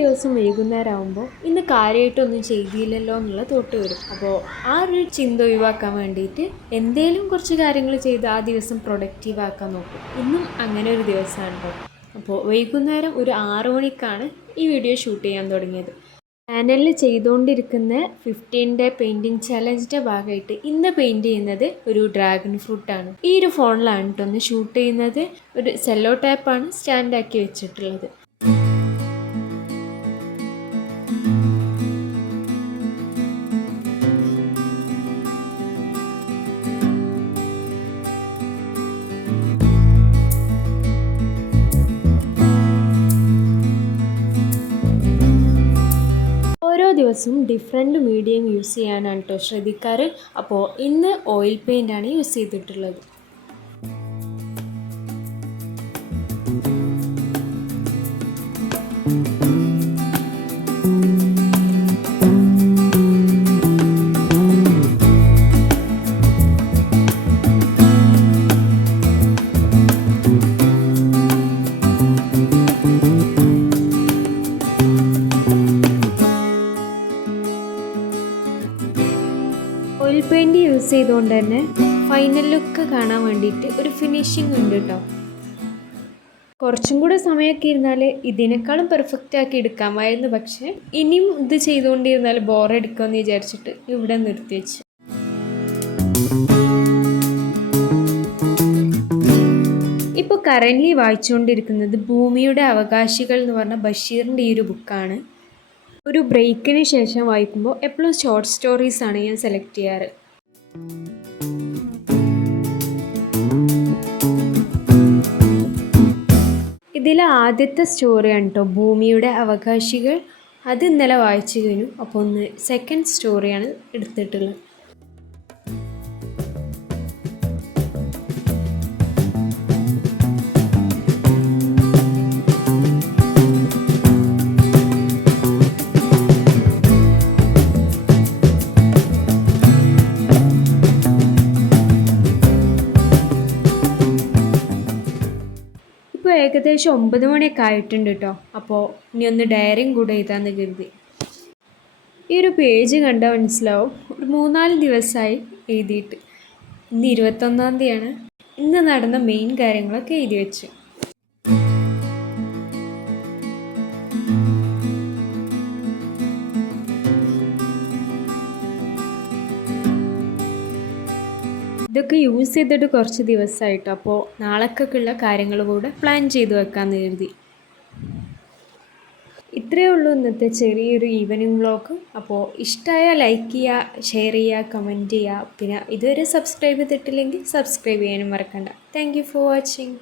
ദിവസം വൈകുന്നേരം ആകുമ്പോൾ ഇന്ന് കാര്യമായിട്ടൊന്നും ചെയ്തില്ലല്ലോ എന്നുള്ള തോട്ട് വരും. അപ്പോൾ ആ ഒരു ചിന്ത ഒഴിവാക്കാൻ വേണ്ടിയിട്ട് എന്തേലും കുറച്ച് കാര്യങ്ങൾ ചെയ്ത് ആ ദിവസം പ്രൊഡക്റ്റീവ് ആക്കാൻ നോക്കും. ഇന്നും അങ്ങനെ ഒരു ദിവസമാണ് കേട്ടോ. അപ്പോൾ വൈകുന്നേരം ഒരു 6 മണിക്കാണ് ഈ വീഡിയോ ഷൂട്ട് ചെയ്യാൻ തുടങ്ങിയത്. ചാനലിൽ ചെയ്തുകൊണ്ടിരിക്കുന്ന 15 പെയിൻറ്റിങ് ചാലഞ്ചിൻ്റെ ഭാഗമായിട്ട് ഇന്ന് പെയിൻറ്റ് ചെയ്യുന്നത് ഒരു ഡ്രാഗൺ ഫ്രൂട്ടാണ്. ഈ ഒരു ഫോണിലാണ് കേട്ടോ ഒന്ന് ഷൂട്ട് ചെയ്യുന്നത്. ഒരു സെല്ലോ ടാപ്പാണ് സ്റ്റാൻഡാക്കി വെച്ചിട്ടുള്ളത്. ഓരോ ദിവസവും ഡിഫറെൻറ്റ് മീഡിയം യൂസ് ചെയ്യാനാണ് കേട്ടോ ശ്രദ്ധിക്കാറ്. അപ്പോൾ ഇന്ന് ഓയിൽ പെയിൻ്റാണ് യൂസ് ചെയ്തിട്ടുള്ളത്. ഓയിൽ പെയിൻറ്റ് യൂസ് ചെയ്തുകൊണ്ട് തന്നെ ഫൈനൽ ലുക്ക് കാണാൻ വേണ്ടിയിട്ട് ഒരു ഫിനിഷിംഗ് ഉണ്ട് കേട്ടോ. കുറച്ചും കൂടെ സമയമൊക്കെ ഇരുന്നാൽ ഇതിനേക്കാളും പെർഫെക്റ്റ് ആക്കി എടുക്കാമായിരുന്നു. പക്ഷേ ഇനിയും ഇത് ചെയ്തുകൊണ്ടിരുന്നാൽ ബോറടിക്കുമെന്ന് വിചാരിച്ചിട്ട് ഇവിടെ നിർത്തി വെച്ചു. ഇപ്പോൾ കറൻ്റ്ലി വായിച്ചുകൊണ്ടിരിക്കുന്നത് ഭൂമിയുടെ അവകാശികൾ എന്ന് പറഞ്ഞ ബഷീറിൻ്റെ ഈ ഒരു ബുക്കാണ്. ഒരു ബ്രേക്കിന് ശേഷം വായിക്കുമ്പോൾ എപ്പോഴും ഷോർട്ട് സ്റ്റോറീസാണ് ഞാൻ സെലക്ട് ചെയ്യാറ്. ഇതിലെ ആദ്യത്തെ സ്റ്റോറിയാണ് കേട്ടോ ഭൂമിയുടെ അവകാശികൾ. അത് ഇന്നലെ വായിച്ചു കഴിഞ്ഞു. അപ്പോൾ ഒന്ന് സെക്കൻഡ് സ്റ്റോറിയാണ് എടുത്തിട്ടുള്ളത്. ഇപ്പോൾ ഏകദേശം 9 മണിയൊക്കെ ആയിട്ടുണ്ട് കേട്ടോ. അപ്പോൾ ഇനി ഒന്ന് ഡയറിയും കൂടെ എഴുതാമെന്ന് കരുതി. ഈ ഒരു പേജ് കണ്ടാൽ മനസ്സിലാവും ഒരു 3-4 ദിവസമായി എഴുതിയിട്ട്. ഇന്ന് 21-ാം തീയതിയാണ്. ഇന്ന് നടന്ന മെയിൻ കാര്യങ്ങളൊക്കെ എഴുതി വെച്ചു. ഇതൊക്കെ യൂസ് ചെയ്തിട്ട് കുറച്ച് ദിവസമായിട്ട്. അപ്പോൾ നാളേക്കൊക്കെയുള്ള കാര്യങ്ങൾ കൂടെ പ്ലാൻ ചെയ്ത് വെക്കാമെന്ന് കരുതി. ഇത്രയേ ഉള്ളൂ ഇന്നത്തെ ചെറിയൊരു ഈവനിങ് വ്ളോഗ്. അപ്പോൾ ഇഷ്ടമായാൽ ലൈക്ക് ചെയ്യുക, ഷെയർ ചെയ്യുക, കമൻറ്റ് ചെയ്യുക. പിന്നെ ഇതുവരെ സബ്സ്ക്രൈബ് ചെയ്തിട്ടില്ലെങ്കിൽ സബ്സ്ക്രൈബ് ചെയ്യാനും മറക്കണ്ട. Thank you for watching.